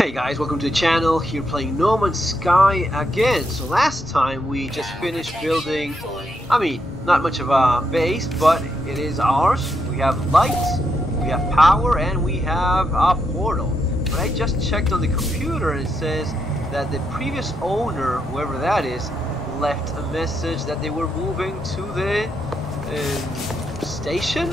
Hey guys, welcome to the channel. Here playing No Man's Sky again. So last time we just finished building, not much of a base, but it is ours. We have lights, we have power, and we have a portal. But I just checked on the computer and it says that the previous owner, whoever that is, left a message that they were moving to the station.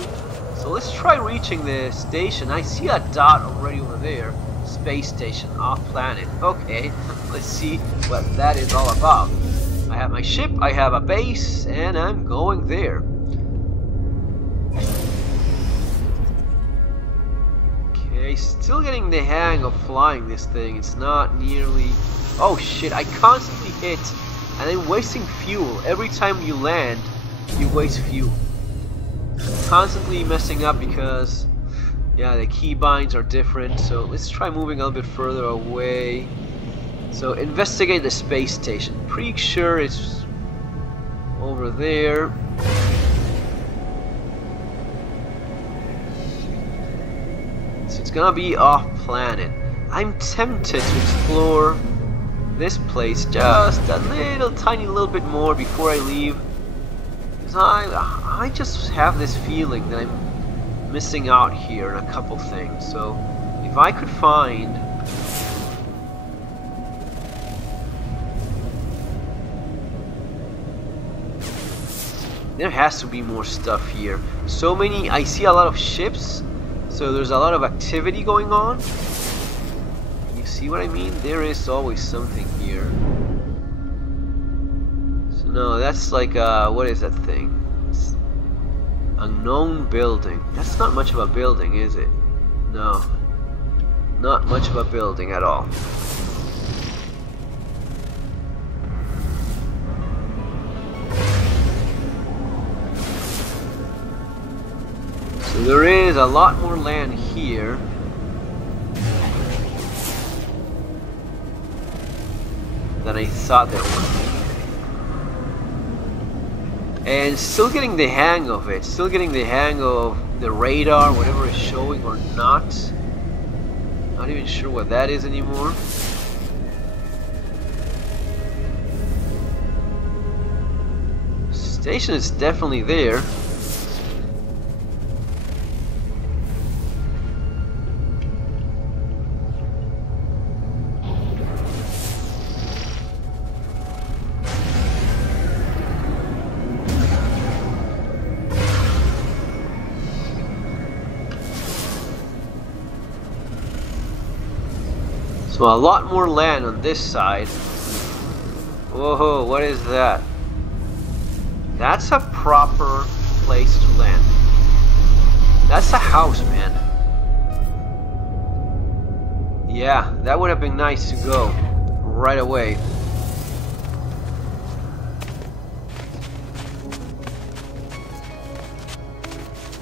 So let's try reaching the station. I see a dot already over there. Space station, off planet. Okay, let's see what that is all about. I have my ship, I have a base, and I'm going there. Okay, still getting the hang of flying this thing. It's not nearly... Oh shit, I constantly hit and I'm wasting fuel. Every time you land, you waste fuel. Constantly messing up because... yeah, the keybinds are different, so let's try moving a little bit further away. So, investigate the space station. Pretty sure it's over there. So it's gonna be off planet. I'm tempted to explore this place just a little tiny little bit more before I leave. Because I just have this feeling that I'm missing out here on a couple things. So if I could find there has to be more stuff here. So many, I see a lot of ships, so there's a lot of activity going on. You see what I mean? There is always something here. So no, that's like what is that thing? Unknown building. That's not much of a building, is it? No. Not much of a building at all. So there is a lot more land here. Than I thought there would be. And still getting the hang of it, still getting the hang of the radar, whatever is showing or not. Not even sure what that is anymore. Station is definitely there. So a lot more land on this side. Whoa, what is that? That's a proper place to land. That's a house, man. Yeah, that would have been nice to go right away.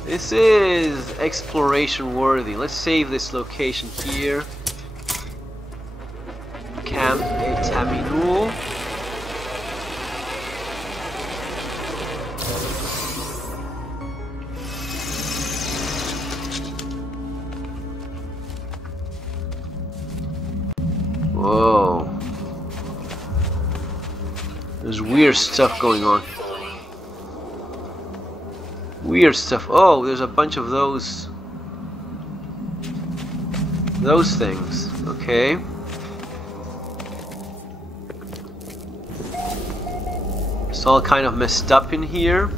This is exploration worthy. Let's save this location here. Camp Multitool. Whoa. There's weird stuff going on. Weird stuff. Oh, there's a bunch of those things. Okay. It's all kind of messed up in here.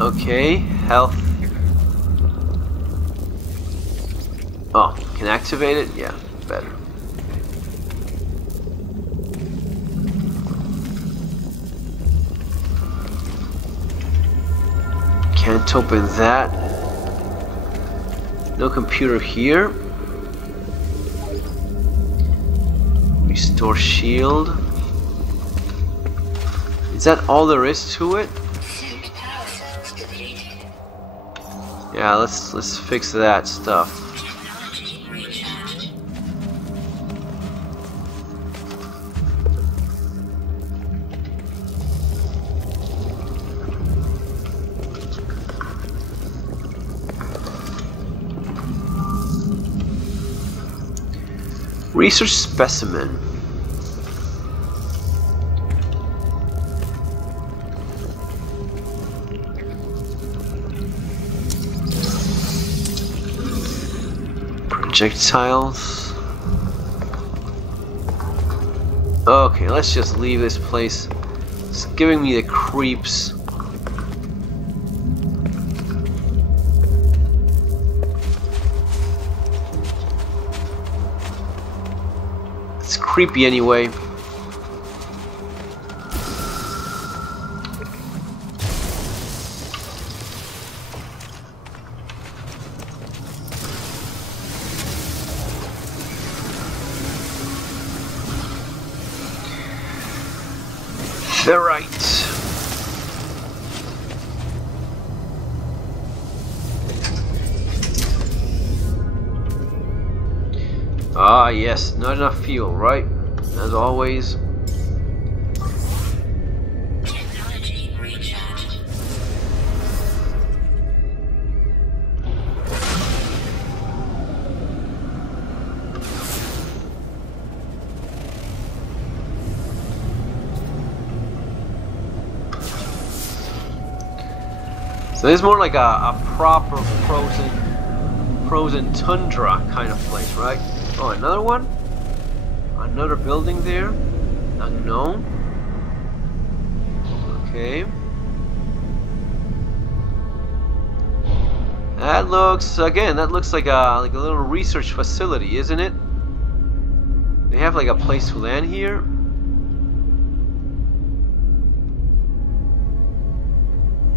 Okay, health. Oh, can activate it? Yeah, better. Can't open that. No computer here. Restore shield. Is that all there is to it? Yeah, let's fix that stuff. Research specimen. Projectiles. Okay, let's just leave this place. It's giving me the creeps. It's creepy anyway. They're right. Ah, yes, not enough fuel, right? As always. Technology recharged. So this is more like a proper frozen tundra kind of place, right? Oh, another one? Another building there? Unknown? Okay. That looks, again, that looks like a little research facility, isn't it? They have like a place to land here.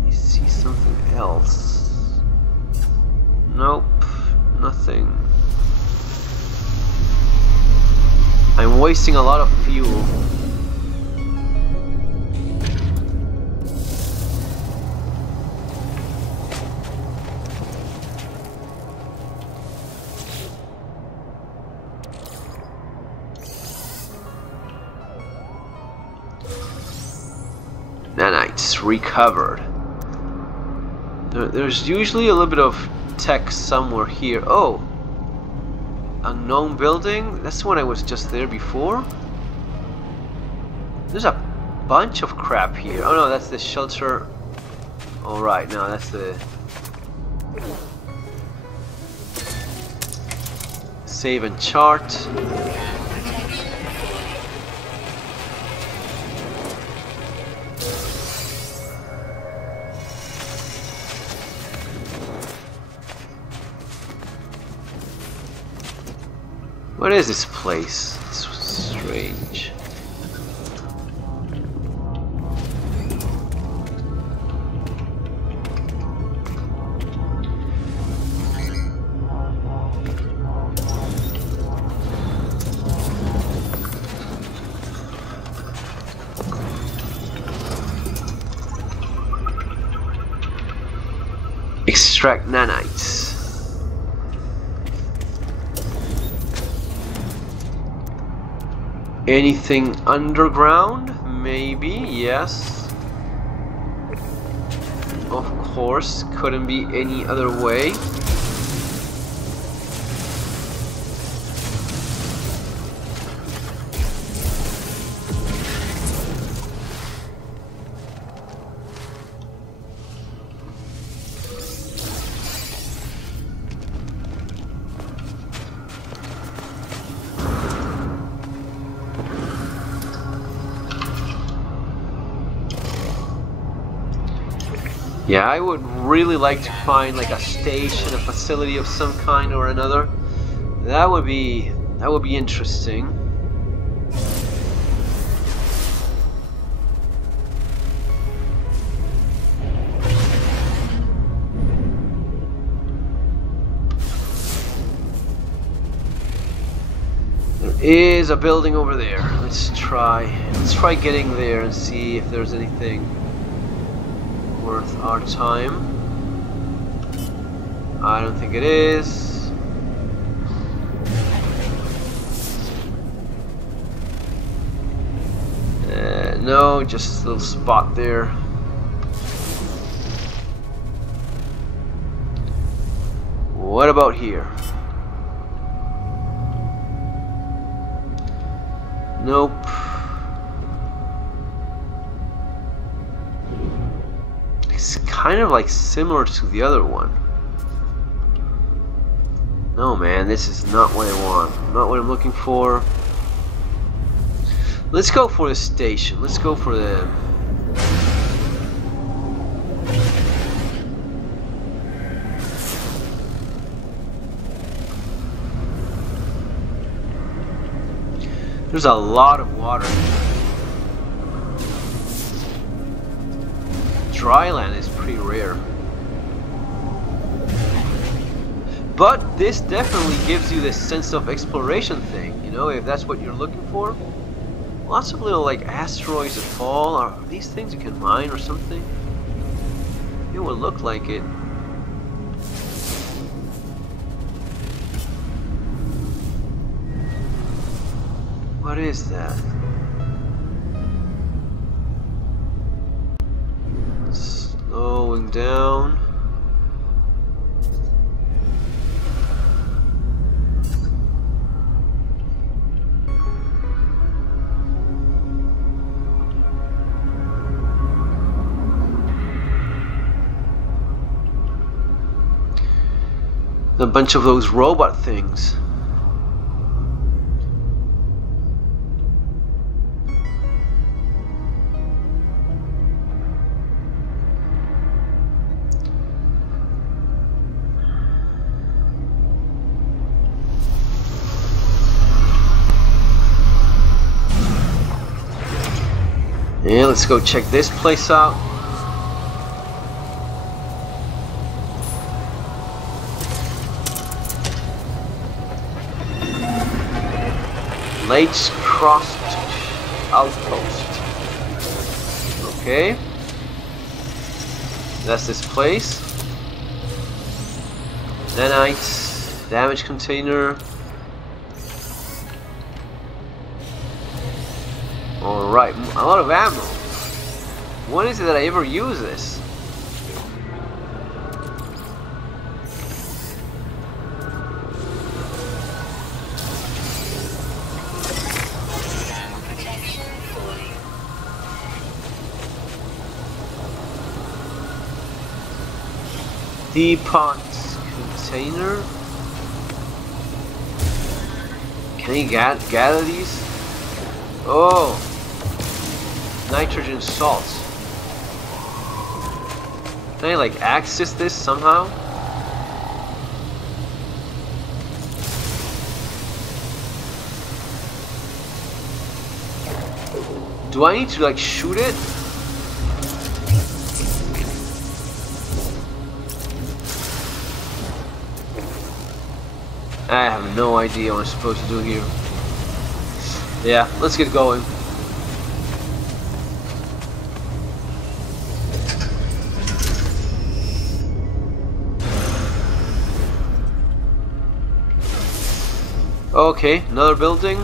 I see something else. Nope, nothing. I'm wasting a lot of fuel. Nanites recovered. There's usually a little bit of text somewhere here. Oh! Unknown building? That's the one I was just there before? There's a bunch of crap here. Oh no, that's the shelter. Alright, no, that's the... Save and chart. What is this place? It's strange. Extract nanites. Anything underground? Maybe, yes. Of course, couldn't be any other way. Yeah, I would really like to find like a station, a facility of some kind or another. That would be interesting. There is a building over there. Let's try getting there and see if there's anything worth our time. I don't think it is. No, just a little spot there. What about here? Nope. It's kind of like similar to the other one. No, man, this is not what I want. Not what I'm looking for. Let's go for the station. Let's go for the... There's a lot of water. Dry land is pretty rare. But this definitely gives you this sense of exploration thing, you know, if that's what you're looking for. Lots of little like asteroids that fall. Are these things you can mine or something? It would look like it. What is that? Slowing down. A bunch of those robot things. Yeah, let's go check this place out. Lake's Cross Outpost. Okay. That's this place. Nanites. Damage container. Alright, a lot of ammo. When is it that I ever use this? Depot container. Can you gather these? Oh, nitrogen salts. Can I like access this somehow? Do I need to like shoot it? I have no idea what I'm supposed to do here. Yeah, let's get going. Okay, another building.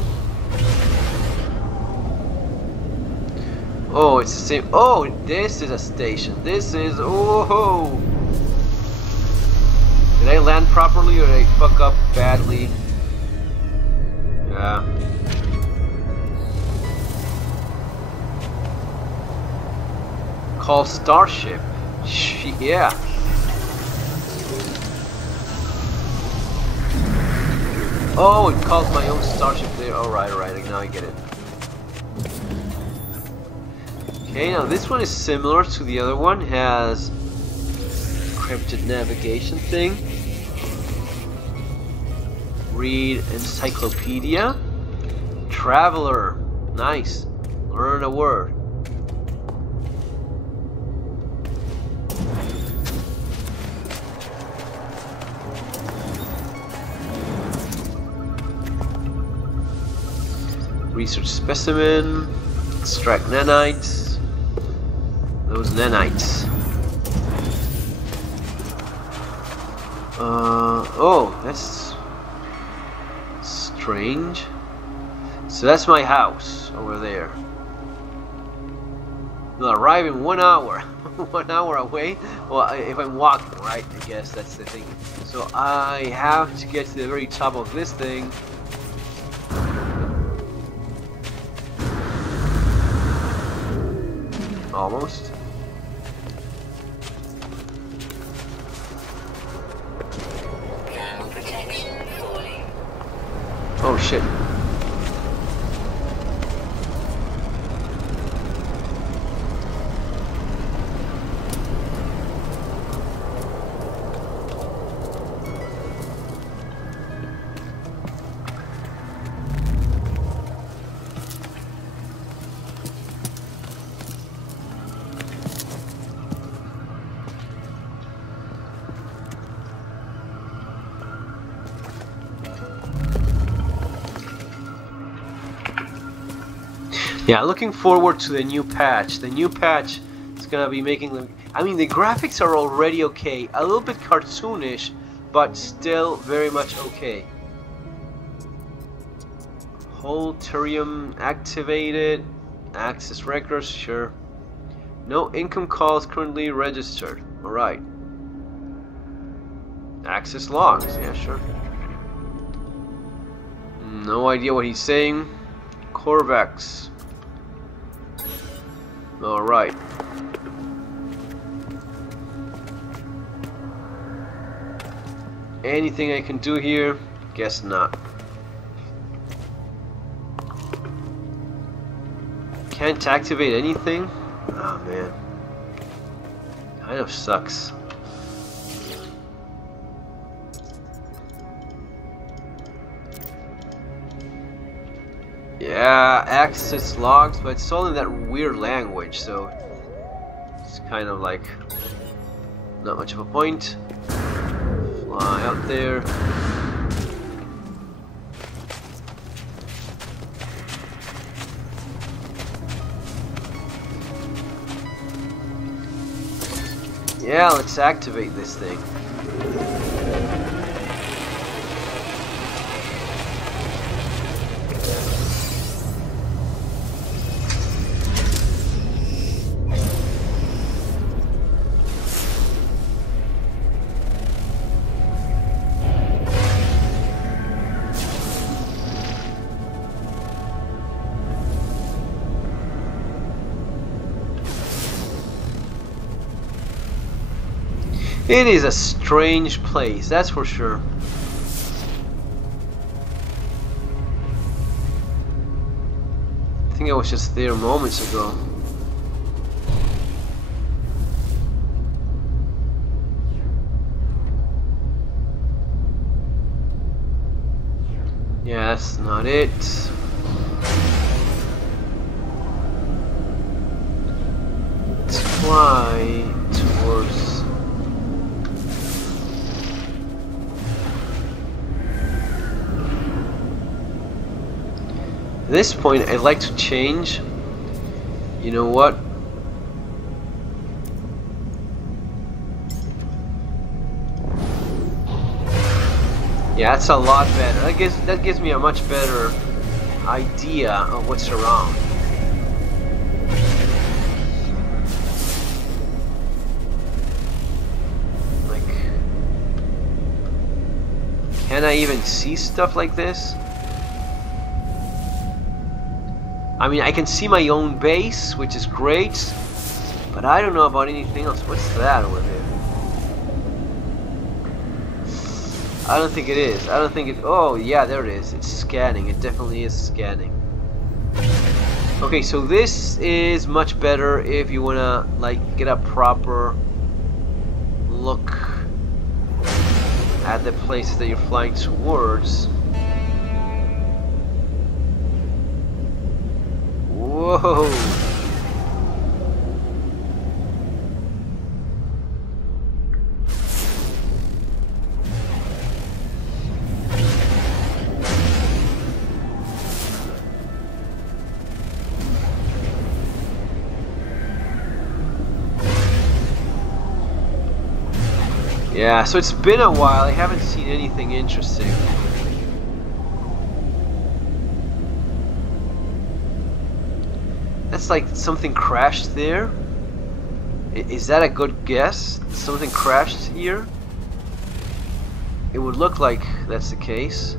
Oh, it's the same. Oh, this is a station. This is. Oh. Did I land properly or did I fuck up badly? Yeah. Call Starship. Yeah. Oh, it calls my own starship there. Alright, now I get it. Okay, now this one is similar to the other one. It has encrypted navigation thing. Read encyclopedia. Traveler. Nice. Learn a word. Research specimen. Extract nanites. Those nanites. Oh, that's strange. So that's my house over there. We'll arrive in 1 hour. 1 hour away? Well, if I'm walking, right? I guess that's the thing. So I have to get to the very top of this thing. Almost. Thermal protection falling. Oh shit. Yeah, looking forward to the new patch. The new patch is gonna be making them. I mean, the graphics are already okay, a little bit cartoonish, but still very much okay. Whole Turium activated. Access records, sure. No income calls currently registered. Alright. Access logs, yeah, sure. No idea what he's saying. Corvex. Alright. Anything I can do here? Guess not. Can't activate anything? Oh man. Kind of sucks. Yeah, access logs, but it's all in that weird language, so it's kind of like not much of a point. Fly out there. Yeah, let's activate this thing. It is a strange place, that's for sure. I think I was just there moments ago. Yeah, that's not it. Let's fly towards... At this point, I'd like to change. You know what? Yeah, that's a lot better. That gives me a much better idea of what's around. Like, can I even see stuff like this? I mean, I can see my own base, which is great, but I don't know about anything else. What's that over there? I don't think it is. I don't think it... Oh, yeah, there it is. It's scanning. It definitely is scanning. Okay, so this is much better if you want to, like, get a proper look at the places that you're flying towards. Whoa! Yeah, so it's been a while. I haven't seen anything interesting. That's like something crashed there. Is that a good guess? Something crashed here? It would look like that's the case.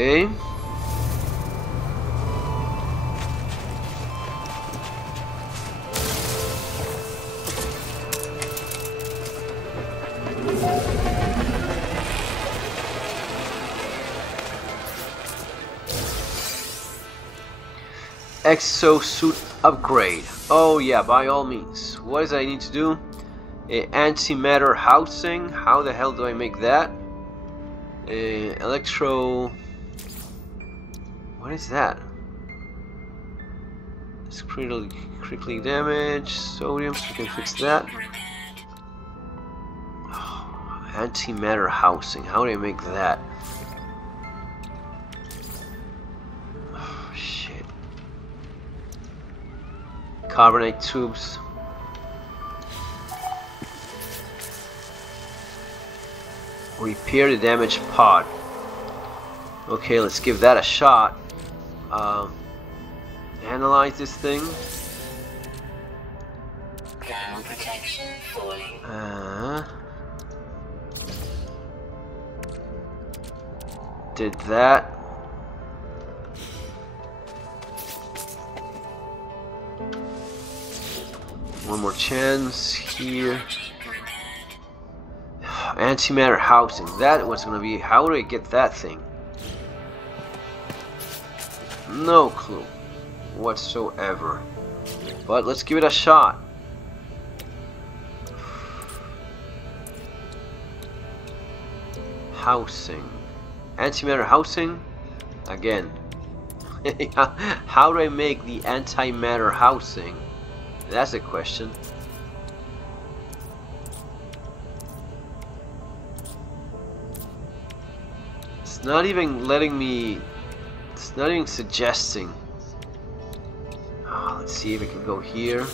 Okay. Exosuit upgrade. Oh yeah, by all means. What does I need to do? Antimatter housing. How the hell do I make that? Electro. What is that? It's critically damage. Sodium, so we can fix that. Oh, antimatter housing. How do I make that? Oh, shit. Carbonate tubes. Repair the damaged pod. Okay, let's give that a shot. Analyze this thing. Ground protection falling. Did that. One more chance here. Antimatter housing. That was gonna be. How do I get that thing? No clue whatsoever. But let's give it a shot. Housing. Antimatter housing? Again. How do I make the antimatter housing? That's a question. It's not even letting me. It's not even suggesting. Oh, let's see if it can go here.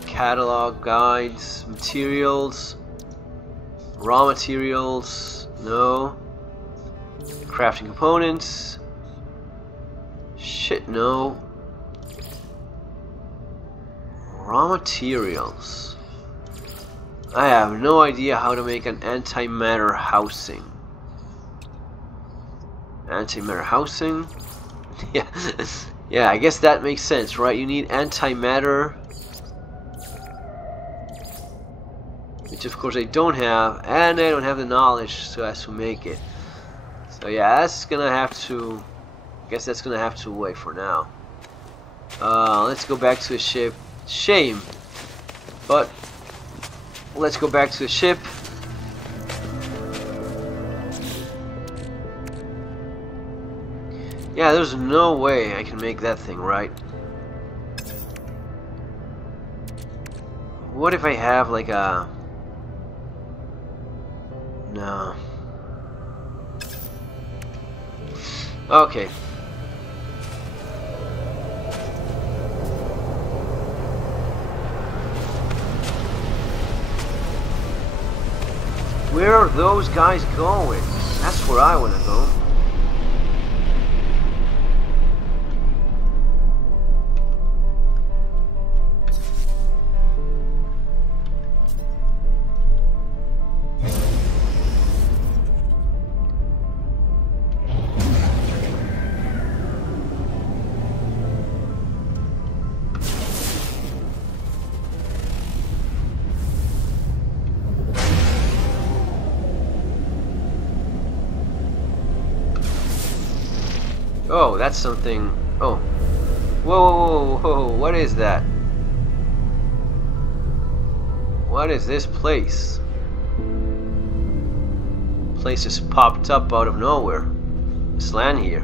Catalog, guides, materials, raw materials. No. Crafting components. Shit, no. Raw materials. I have no idea how to make an antimatter housing. Antimatter housing? Yeah. Yeah, I guess that makes sense, right? You need antimatter, which of course I don't have, and I don't have the knowledge so as to make it. So yeah, that's gonna have to. I guess that's gonna have to wait for now. Let's go back to the ship. Shame, but let's go back to the ship. Yeah, there's no way I can make that thing, right? What if I have like a... No. Okay. Where are those guys going? That's where I want to go. Oh, that's something. Oh. Whoa, whoa, whoa, whoa, what is that? What is this place? Place just popped up out of nowhere. Let's land here.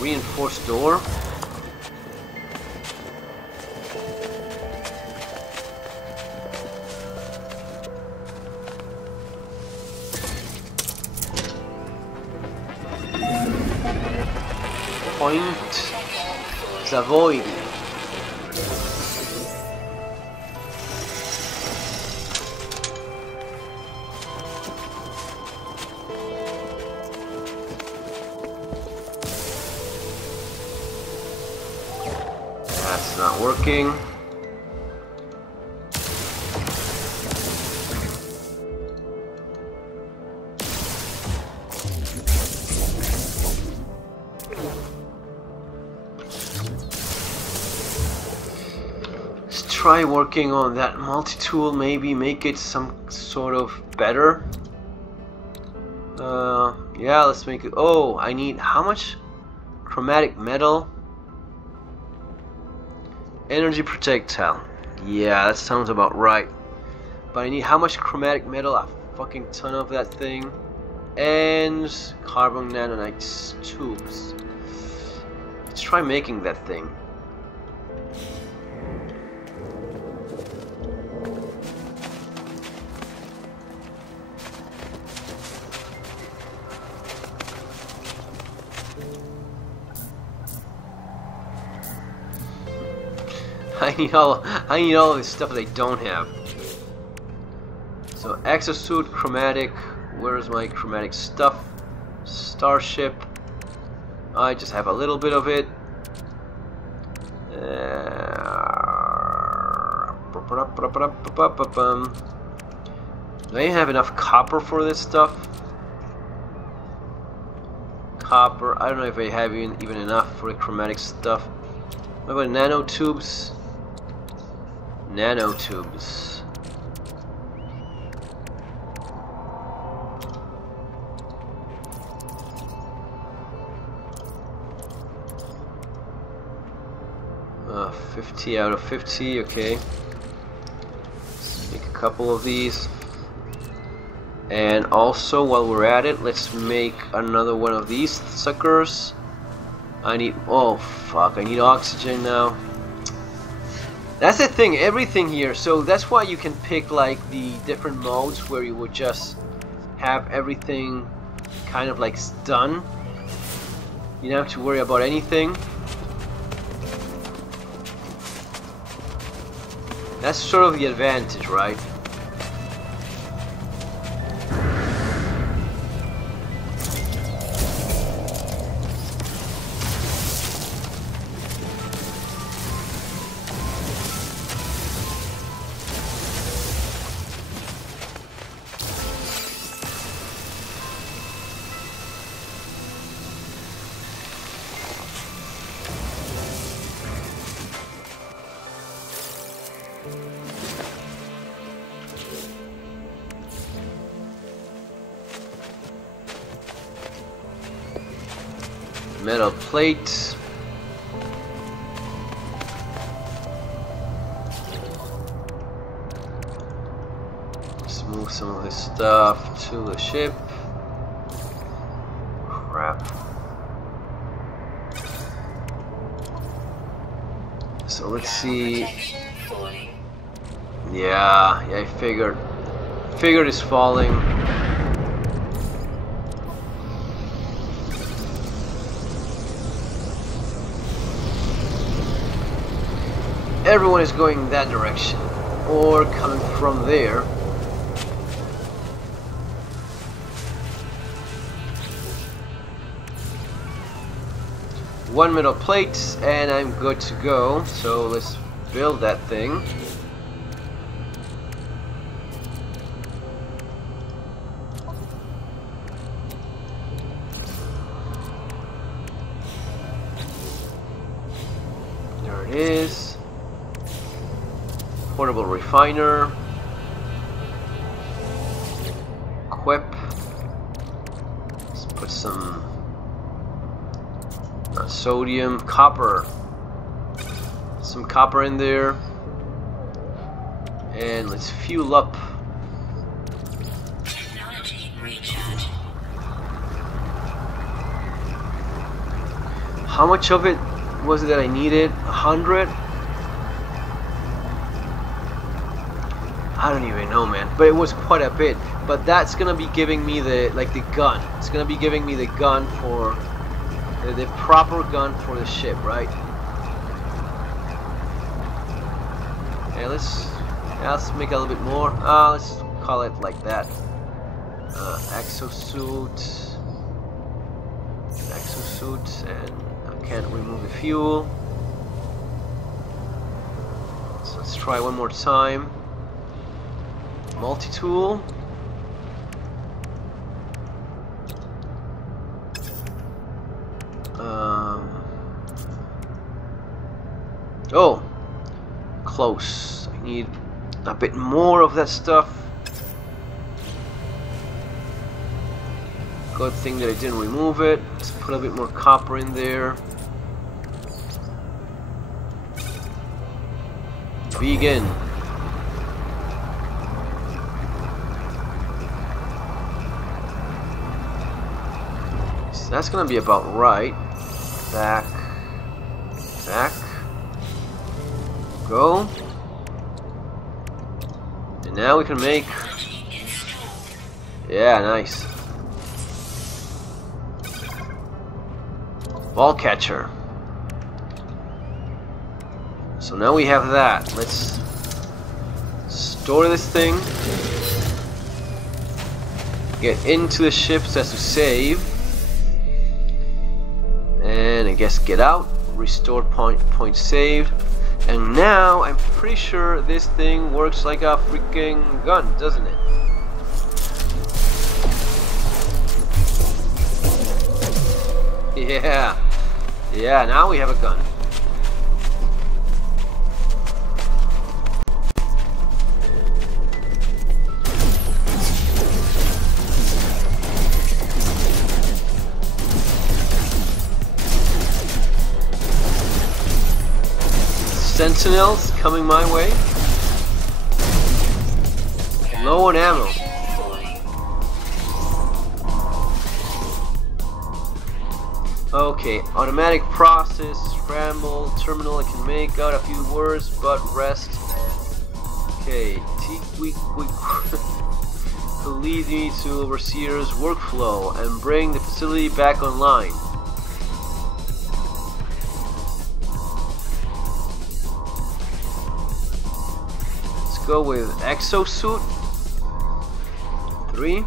Reinforced door. Point Zavoid. That's not working. Try working on that multi-tool, maybe make it some sort of better. Yeah, let's make it. Oh, I need how much? Chromatic metal, energy projectile. Yeah, that sounds about right. But I need how much chromatic metal? A fucking ton of that thing. And carbon nanonite tubes. Let's try making that thing. I need all this stuff they don't have. So exosuit, chromatic. Where's my chromatic stuff? Starship. I just have a little bit of it. Do I have enough copper for this stuff? Copper. I don't know if I have even enough for the chromatic stuff. What about nanotubes? Nanotubes. Uh, 50 out of 50, okay. Let's make a couple of these. And also, while we're at it, let's make another one of these suckers. I need, oh fuck, I need oxygen now. That's the thing, everything here, so that's why you can pick like the different modes where you would just have everything kind of like done. You don't have to worry about anything. That's sort of the advantage, right? Metal plate. Let's move some of this stuff to the ship. Crap. So let's see. Yeah, I figured it's falling. Everyone is going in that direction, or coming from there. One metal plate, and I'm good to go. So let's build that thing. There it is. Portable refiner. Equip. Let's put some sodium, copper. Some copper in there. And let's fuel up. Technology recharge. How much of it was it that I needed? 100? I don't even know, man, but it was quite a bit. But that's gonna be giving me the gun. It's gonna be giving me the gun for The proper gun for the ship, right? Okay, let's make it a little bit more. Let's call it like that. Exosuit, and I can't remove the fuel. So let's try one more time. Multitool. Oh, close. I need a bit more of that stuff. Good thing that I didn't remove it. Let's put a bit more copper in there. Vegan. So that's gonna be about right. Back. Go. And now we can make. Yeah, nice. Ball catcher. So now we have that. Let's store this thing. Get into the ship so as to save. And I guess get out. Restore point saved. And now I'm pretty sure this thing works like a freaking gun, doesn't it? Yeah, now we have a gun. Sentinels coming my way. Low on ammo. Okay, automatic process, scramble, terminal. I can make out a few words, but rest. Okay, we to lead me to overseer's workflow and bring the facility back online. Let's go with exosuit. 3.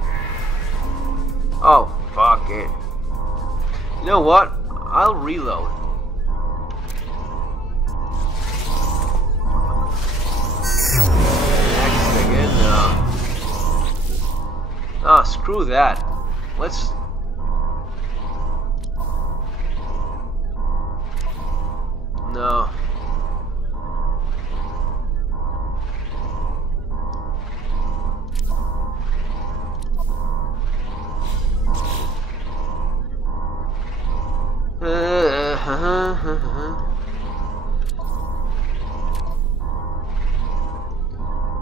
Oh, fuck it. You know what? I'll reload. Next again, no. Screw that. Let's. No.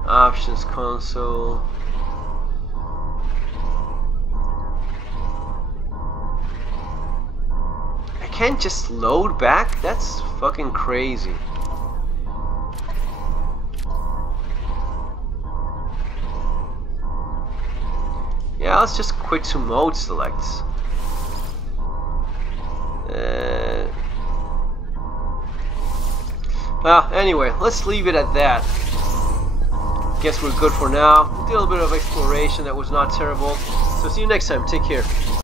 Options console. I can't just load back? That's fucking crazy. Yeah, let's just quit to mode selects. Well, anyway, let's leave it at that. Guess we're good for now. Did a little bit of exploration that was not terrible. So see you next time. Take care.